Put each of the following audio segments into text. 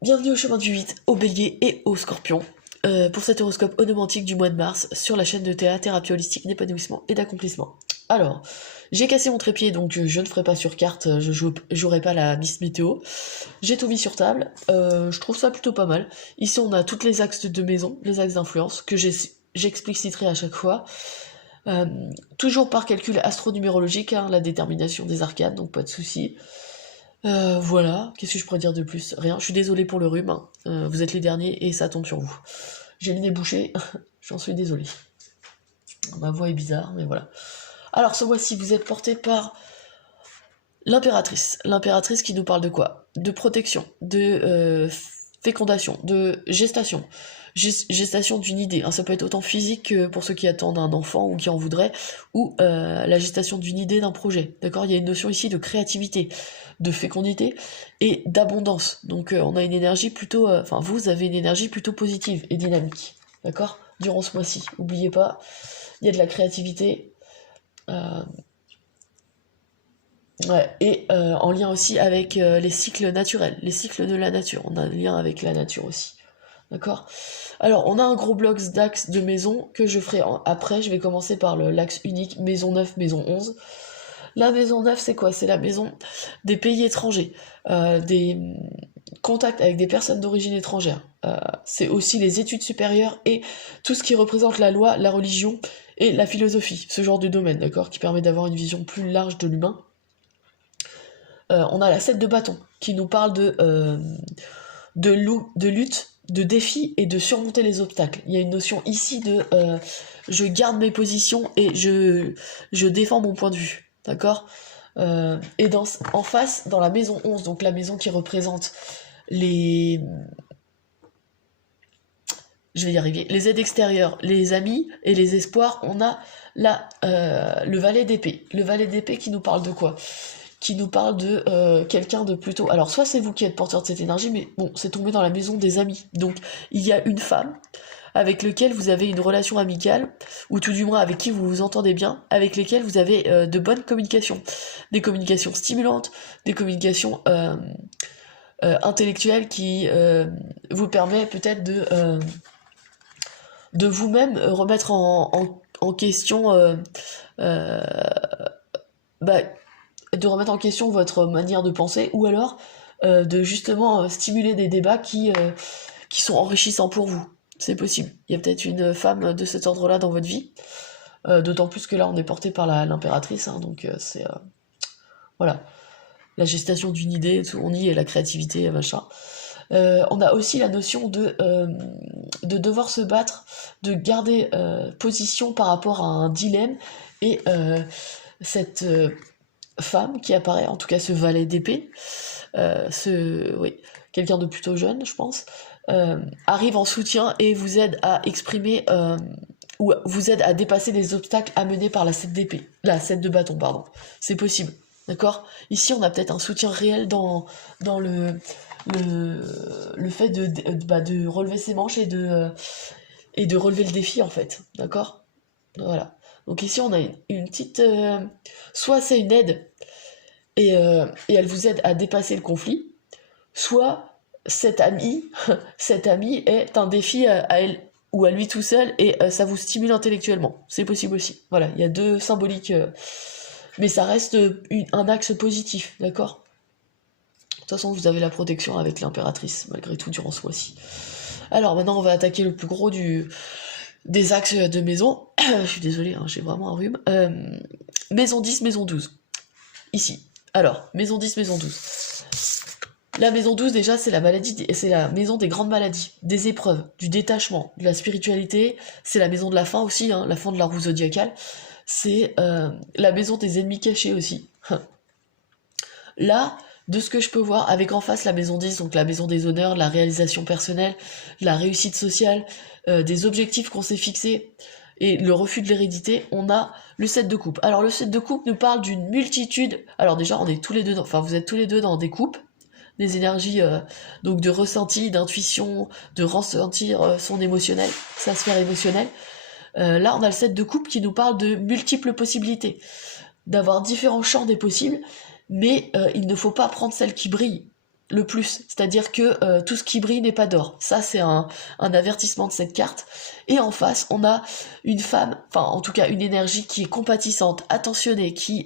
Bienvenue au chemin du 8, au bélier et au scorpion, pour cet horoscope onomantique du mois de mars sur la chaîne de théâtre, thérapie holistique, d'épanouissement et d'accomplissement. Alors, j'ai cassé mon trépied, donc je ne ferai pas sur carte, je jouerai pas la Miss Météo. J'ai tout mis sur table, je trouve ça plutôt pas mal. Ici on a tous les axes de maison, les axes d'influence, que j'expliciterai à chaque fois. Toujours par calcul astronumérologique, hein, la détermination des arcades, donc pas de soucis. Voilà, qu'est-ce que je pourrais dire de plus? Rien, je suis désolée pour le rhume, hein. Vous êtes les derniers et ça tombe sur vous. J'ai le nez bouché, j'en suis désolée. Ma voix est bizarre, mais voilà. Alors ce mois-ci, vous êtes porté par l'impératrice. L'impératrice qui nous parle de quoi? De protection, de fécondation, de gestation. Gestation d'une idée, hein, ça peut être autant physique que pour ceux qui attendent un enfant ou qui en voudraient, ou la gestation d'une idée, d'un projet. D'accord? Il y a une notion ici de créativité, de fécondité et d'abondance. Donc on a une énergie plutôt, enfin vous avez une énergie plutôt positive et dynamique. D'accord? Durant ce mois-ci, n'oubliez pas, il y a de la créativité. Ouais, et en lien aussi avec les cycles naturels, les cycles de la nature. On a un lien avec la nature aussi. D'accord? Alors, on a un gros bloc d'axes de maison que je ferai après. Je vais commencer par l'axe unique, maison 9, maison 11. La maison 9, c'est quoi? C'est la maison des pays étrangers, des contacts avec des personnes d'origine étrangère. C'est aussi les études supérieures et tout ce qui représente la loi, la religion et la philosophie, ce genre de domaine, d'accord? Qui permet d'avoir une vision plus large de l'humain. On a la 7 de bâton qui nous parle de lutte, de défi et de surmonter les obstacles. Il y a une notion ici de je garde mes positions et je défends mon point de vue. D'accord? Et en face, dans la maison 11, donc la maison qui représente les... Je vais y arriver. Les aides extérieures, les amis et les espoirs, on a le valet d'épée. Le valet d'épée qui nous parle de quoi? Qui nous parle de quelqu'un de plutôt... Alors, soit c'est vous qui êtes porteur de cette énergie, mais bon, c'est tombé dans la maison des amis. Donc, il y a une femme avec laquelle vous avez une relation amicale, ou tout du moins avec qui vous vous entendez bien, avec lesquelles vous avez de bonnes communications. Des communications stimulantes, des communications intellectuelles qui vous permettent peut-être de vous-même remettre en question... bah, de remettre en question votre manière de penser, ou alors de justement stimuler des débats qui sont enrichissants pour vous. C'est possible. Il y a peut-être une femme de cet ordre-là dans votre vie, d'autant plus que là on est porté par l'impératrice, hein, donc c'est... voilà. La gestation d'une idée, tout, on y est, la créativité, machin. On a aussi la notion de devoir se battre, de garder position par rapport à un dilemme, et cette... femme qui apparaît, en tout cas ce valet d'épée, oui, quelqu'un de plutôt jeune, je pense, arrive en soutien et vous aide à exprimer, ou vous aide à dépasser les obstacles amenés par la 7 d'épée, la 7 de bâton, pardon. C'est possible, d'accord? Ici, on a peut-être un soutien réel dans le fait de relever ses manches et de relever le défi, en fait, d'accord? Voilà. Donc ici, on a une petite... soit c'est une aide, et elle vous aide à dépasser le conflit, soit cet ami, cet ami est un défi à elle ou à lui tout seul, et ça vous stimule intellectuellement. C'est possible aussi. Voilà, il y a deux symboliques, mais ça reste un axe positif, d'accord? De toute façon, vous avez la protection avec l'impératrice, malgré tout, durant ce mois-ci. Alors maintenant, on va attaquer le plus gros des axes de maison. Je suis désolée, hein, j'ai vraiment un rhume. Maison 10, maison 12. Ici. Alors, maison 10, maison 12. La maison 12, déjà, c'est la maison des grandes maladies, des épreuves, du détachement, de la spiritualité. C'est la maison de la fin aussi, hein, la fin de la roue zodiacale. C'est la maison des ennemis cachés aussi. Là, de ce que je peux voir, avec en face la maison 10, donc la maison des honneurs, de la réalisation personnelle, de la réussite sociale, des objectifs qu'on s'est fixés, et le refus de l'hérédité, on a le 7 de coupe. Alors le 7 de coupe nous parle d'une multitude... Alors déjà, on est tous les deux vous êtes tous les deux dans des coupes, des énergies donc de ressenti, d'intuition, de ressentir son émotionnel, sa sphère émotionnelle. Là, on a le 7 de coupe qui nous parle de multiples possibilités, d'avoir différents champs des possibles, mais il ne faut pas prendre celle qui brille. le plus, c'est-à-dire que tout ce qui brille n'est pas d'or. Ça, c'est un avertissement de cette carte. Et en face, on a une femme, enfin en tout cas une énergie qui est compatissante, attentionnée, qui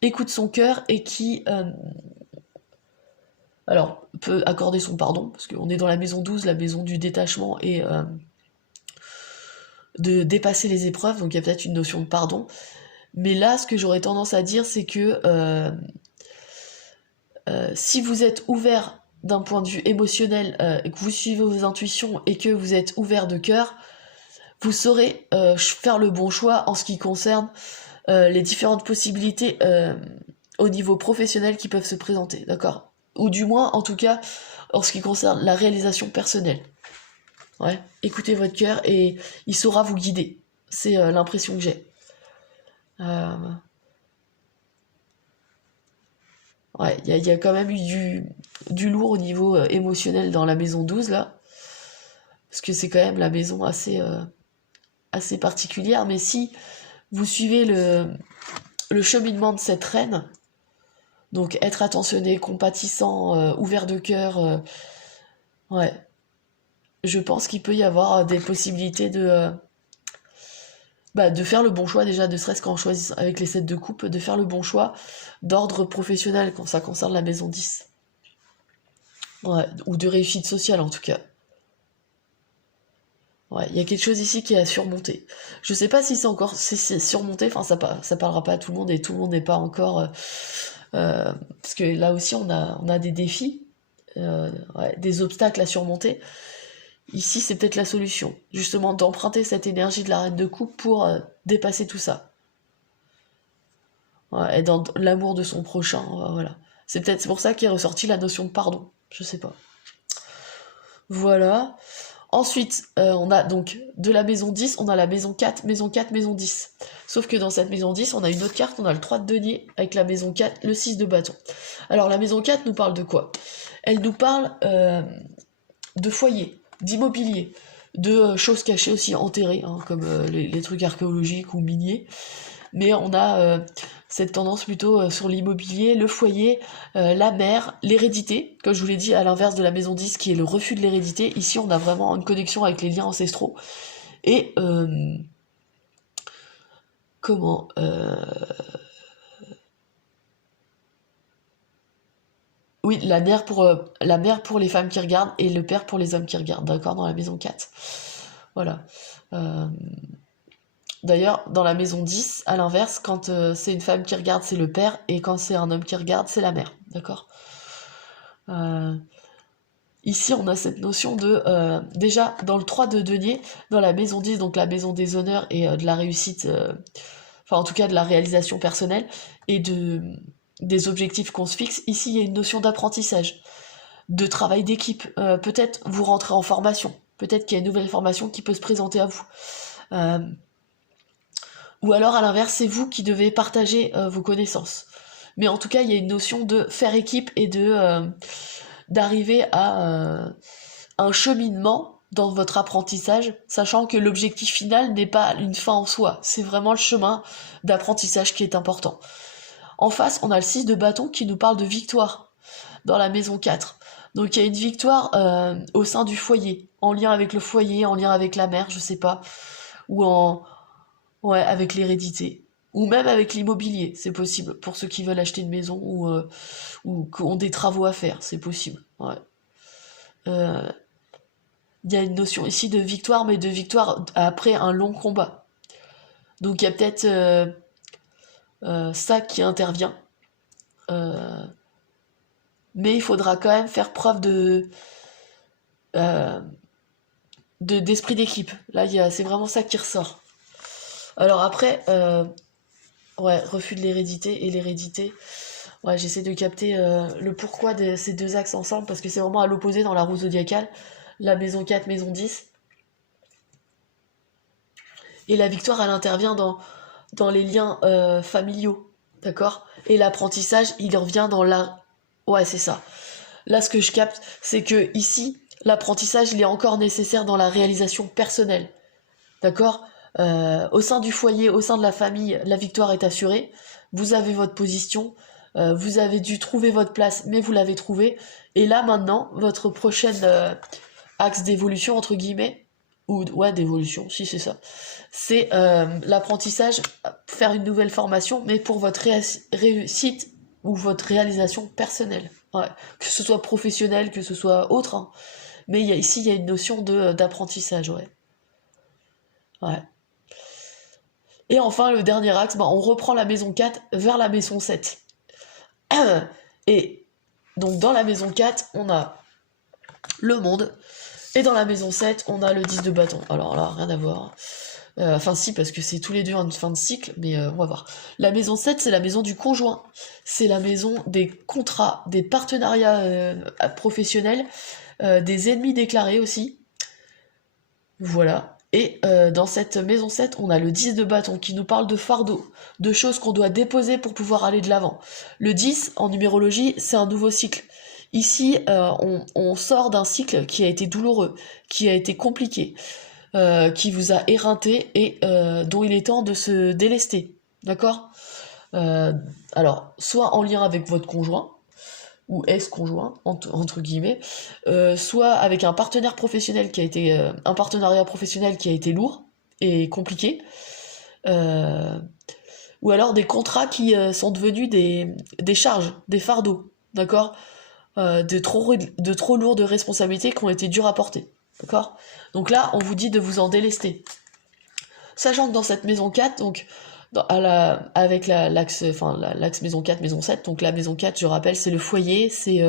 écoute son cœur et qui alors peut accorder son pardon, parce qu'on est dans la maison 12, la maison du détachement et de dépasser les épreuves, donc il y a peut-être une notion de pardon. Mais là, ce que j'aurais tendance à dire, c'est que si vous êtes ouvert d'un point de vue émotionnel, et que vous suivez vos intuitions et que vous êtes ouvert de cœur, vous saurez faire le bon choix en ce qui concerne les différentes possibilités au niveau professionnel qui peuvent se présenter, d'accord? Ou du moins, en tout cas, en ce qui concerne la réalisation personnelle. Ouais, écoutez votre cœur et il saura vous guider. C'est l'impression que j'ai. Euh, Ouais, il y a quand même eu du lourd au niveau émotionnel dans la maison 12, là. Parce que c'est quand même la maison assez particulière. Mais si vous suivez le cheminement de cette reine, donc être attentionné, compatissant, ouvert de cœur, ouais, je pense qu'il peut y avoir des possibilités de faire le bon choix déjà, ne serait-ce qu'en choisissant avec les 7 de coupe, de faire le bon choix d'ordre professionnel quand ça concerne la maison 10. Ouais, ou de réussite sociale en tout cas. Ouais, il y a quelque chose ici qui est à surmonter. Je sais pas si c'est surmonté, enfin ça parlera pas à tout le monde et tout le monde n'est pas encore parce que là aussi on a des défis, ouais, des obstacles à surmonter. Ici c'est peut-être la solution, justement d'emprunter cette énergie de la reine de coupe pour dépasser tout ça. Ouais, et dans l'amour de son prochain, voilà. C'est pour ça qu'est ressorti la notion de pardon. Je sais pas. Voilà. Ensuite, on a donc de la maison 10, on a la maison 4, maison 4, maison 10. Sauf que dans cette maison 10, on a une autre carte, on a le 3 de denier, avec la maison 4, le 6 de bâton. Alors la maison 4 nous parle de quoi? Elle nous parle de foyer, d'immobilier, de choses cachées aussi, enterrées, hein, comme les trucs archéologiques ou miniers. Mais on a cette tendance plutôt sur l'immobilier, le foyer, la mer, l'hérédité, comme je vous l'ai dit, à l'inverse de la maison 10 qui est le refus de l'hérédité. Ici, on a vraiment une connexion avec les liens ancestraux. Et comment Oui, la mère pour les femmes qui regardent et le père pour les hommes qui regardent, d'accord, dans la maison 4. Voilà. Euh, D'ailleurs, dans la maison 10, à l'inverse, quand c'est une femme qui regarde, c'est le père, et quand c'est un homme qui regarde, c'est la mère. D'accord? Euh, Ici, on a cette notion de... déjà, dans le 3 de denier, dans la maison 10, donc la maison des honneurs et de la réussite, enfin en tout cas de la réalisation personnelle, et des objectifs qu'on se fixe, ici, il y a une notion d'apprentissage, de travail d'équipe. Peut-être vous rentrez en formation, peut-être qu'il y a une nouvelle formation qui peut se présenter à vous. Euh, Ou alors, à l'inverse, c'est vous qui devez partager vos connaissances. Mais en tout cas, il y a une notion de faire équipe et d'arriver à un cheminement dans votre apprentissage, sachant que l'objectif final n'est pas une fin en soi. C'est vraiment le chemin d'apprentissage qui est important. En face, on a le 6 de bâton qui nous parle de victoire dans la maison 4. Donc il y a une victoire au sein du foyer, en lien avec le foyer, en lien avec la mère, je sais pas, ou ouais, avec l'hérédité. Ou même avec l'immobilier, c'est possible. Pour ceux qui veulent acheter une maison ou qui ont des travaux à faire, c'est possible. Ouais. Euh, Il y a une notion ici de victoire, mais de victoire après un long combat. Donc il y a peut-être ça qui intervient. Euh, mais il faudra quand même faire preuve euh, d'esprit d'équipe. Là, c'est vraiment ça qui ressort. Alors après, ouais, refus de l'hérédité et l'hérédité. Ouais, j'essaie de capter le pourquoi de ces deux axes ensemble parce que c'est vraiment à l'opposé dans la roue zodiacale. La maison 4, maison 10. Et la victoire, elle intervient dans les liens familiaux. D'accord? Et l'apprentissage, il revient dans la... Ouais, c'est ça. Là, ce que je capte, c'est que ici, l'apprentissage, il est encore nécessaire dans la réalisation personnelle. D'accord? Au sein du foyer, au sein de la famille, la victoire est assurée. Vous avez votre position. Vous avez dû trouver votre place, mais vous l'avez trouvée. Et là, maintenant, votre prochaine axe d'évolution, entre guillemets, ou ouais, d'évolution, si c'est ça, c'est l'apprentissage, faire une nouvelle formation, mais pour votre réussite ou votre réalisation personnelle. Ouais. Que ce soit professionnel, que ce soit autre, hein. Mais ici, il y a une notion d'apprentissage, ouais. Ouais. Et enfin, le dernier axe, on reprend la maison 4 vers la maison 7. Et donc, dans la maison 4, on a le monde. Et dans la maison 7, on a le 10 de bâton. Alors là, rien à voir. Enfin si, parce que c'est tous les deux en fin de cycle, mais on va voir. La maison 7, c'est la maison du conjoint. C'est la maison des contrats, des partenariats professionnels, des ennemis déclarés aussi. Voilà. Et dans cette maison 7, on a le 10 de bâton qui nous parle de fardeau, de choses qu'on doit déposer pour pouvoir aller de l'avant. Le 10, en numérologie, c'est un nouveau cycle. Ici, on sort d'un cycle qui a été douloureux, qui a été compliqué, qui vous a éreinté et dont il est temps de se délester. D'accord ? Alors, soit en lien avec votre conjoint, ou ex-conjoint, entre guillemets, soit avec un partenaire professionnel qui a été un partenariat professionnel qui a été lourd et compliqué, ou alors des contrats qui sont devenus des charges, des fardeaux, d'accord, de trop lourdes responsabilités qui ont été dures à porter, d'accord. Donc là, on vous dit de vous en délester, sachant que dans cette maison 4, donc avec l'axe maison 4, maison 7, donc la maison 4, je rappelle, c'est le foyer, c'est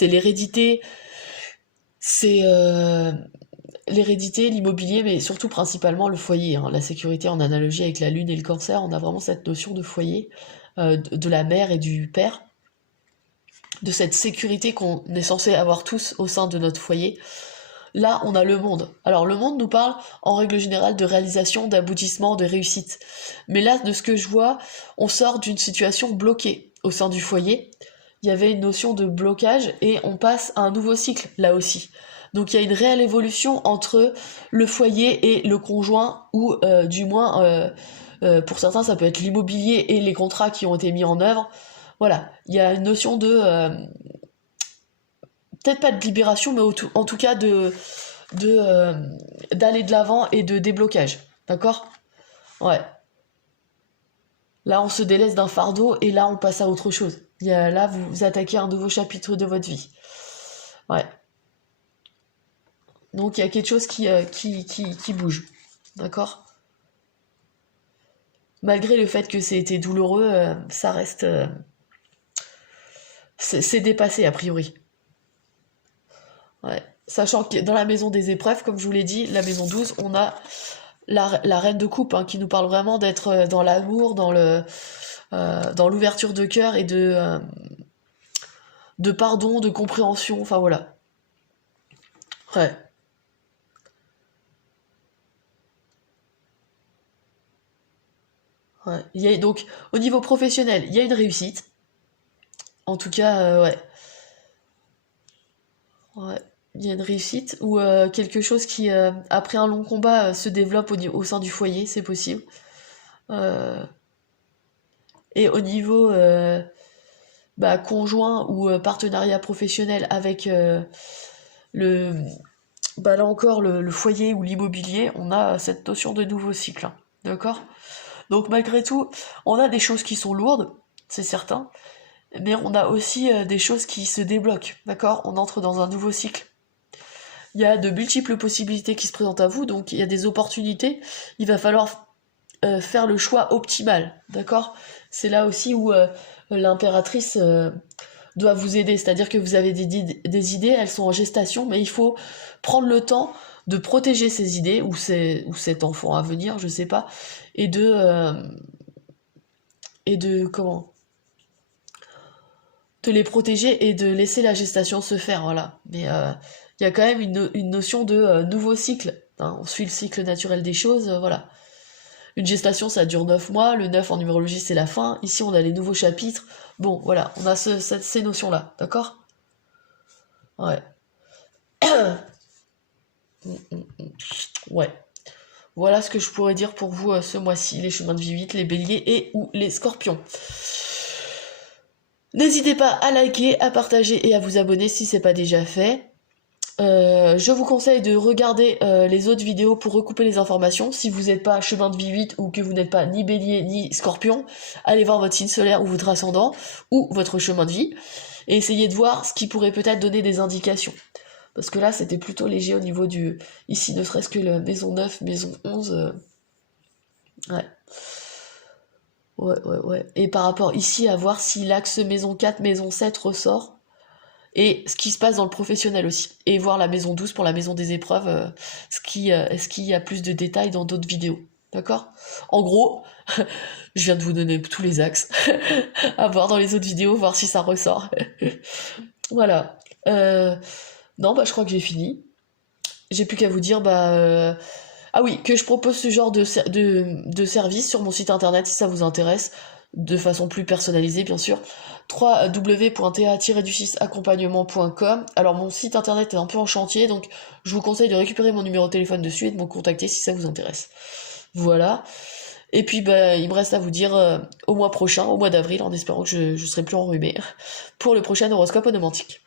l'hérédité, c'est l'hérédité, l'immobilier, mais surtout principalement le foyer, hein. La sécurité en analogie avec la lune et le cancer, on a vraiment cette notion de foyer, de la mère et du père, de cette sécurité qu'on est censé avoir tous au sein de notre foyer. Là, on a le monde. Alors, le monde nous parle, en règle générale, de réalisation, d'aboutissement, de réussite. Mais là, de ce que je vois, on sort d'une situation bloquée au sein du foyer. Il y avait une notion de blocage et on passe à un nouveau cycle, là aussi. Donc, il y a une réelle évolution entre le foyer et le conjoint, ou du moins, pour certains, ça peut être l'immobilier et les contrats qui ont été mis en œuvre. Voilà, il y a une notion de... peut-être pas de libération, mais en tout cas d'aller de l'avant et de déblocage. D'accord ? Ouais. Là, on se délaisse d'un fardeau et là, on passe à autre chose. Là, vous attaquez un nouveau chapitre de votre vie. Ouais. Donc, il y a quelque chose qui bouge. D'accord ? Malgré le fait que c'était douloureux, ça reste... c'est dépassé, a priori. Ouais. Sachant que dans la maison des épreuves, comme je vous l'ai dit, la maison 12, on a la reine de coupe, hein, qui nous parle vraiment d'être dans l'amour, dans l'ouverture de cœur et de pardon, de compréhension, enfin voilà. Ouais. Ouais. Donc, au niveau professionnel, il y a une réussite. En tout cas, ouais. Ouais. Il y a une réussite ou quelque chose qui, après un long combat, se développe au sein du foyer, c'est possible. Euh, et au niveau conjoint ou partenariat professionnel avec le, là encore le foyer ou l'immobilier, on a cette notion de nouveau cycle, hein. D'accord ? Donc malgré tout, on a des choses qui sont lourdes, c'est certain, mais on a aussi des choses qui se débloquent, d'accord ? On entre dans un nouveau cycle. Il y a de multiples possibilités qui se présentent à vous, donc il y a des opportunités. Il va falloir faire le choix optimal, d'accord ? C'est là aussi où l'impératrice doit vous aider, c'est-à-dire que vous avez des idées, elles sont en gestation, mais il faut prendre le temps de protéger ces idées, ou cet enfant à venir, je sais pas, et comment, de les protéger et de laisser la gestation se faire, voilà. Mais il y a quand même une notion de nouveau cycle, hein. On suit le cycle naturel des choses, voilà. Une gestation, ça dure 9 mois, le 9 en numérologie, c'est la fin. Ici, on a les nouveaux chapitres. Bon, voilà, on a ces notions-là, d'accord ? Ouais. Ouais. Voilà ce que je pourrais dire pour vous ce mois-ci, les chemins de vie 8, les béliers et ou les scorpions. N'hésitez pas à liker, à partager et à vous abonner si c'est pas déjà fait. Je vous conseille de regarder les autres vidéos pour recouper les informations. Si vous n'êtes pas chemin de vie 8 ou que vous n'êtes pas ni bélier ni scorpion, allez voir votre signe solaire ou votre ascendant ou votre chemin de vie et essayez de voir ce qui pourrait peut-être donner des indications. Parce que là, c'était plutôt léger au niveau du... Ici, ne serait-ce que la maison 9, maison 11... Ouais. Ouais. Et par rapport ici, à voir si l'axe maison 4, maison 7 ressort. Et ce qui se passe dans le professionnel aussi. Et voir la maison 12 pour la maison des épreuves, est-ce qu'il y a plus de détails dans d'autres vidéos. D'accord? En gros, je viens de vous donner tous les axes à voir dans les autres vidéos, voir si ça ressort. Voilà. Non, bah je crois que j'ai fini. J'ai plus qu'à vous dire, ah oui, que je propose ce genre de service sur mon site internet si ça vous intéresse, de façon plus personnalisée bien sûr, www.ta-accompagnement.com. Alors mon site internet est un peu en chantier, donc je vous conseille de récupérer mon numéro de téléphone dessus et de me contacter si ça vous intéresse. Voilà. Et puis il me reste à vous dire au mois prochain, au mois d'avril, en espérant que je serai plus enrhumée, pour le prochain horoscope onomantique.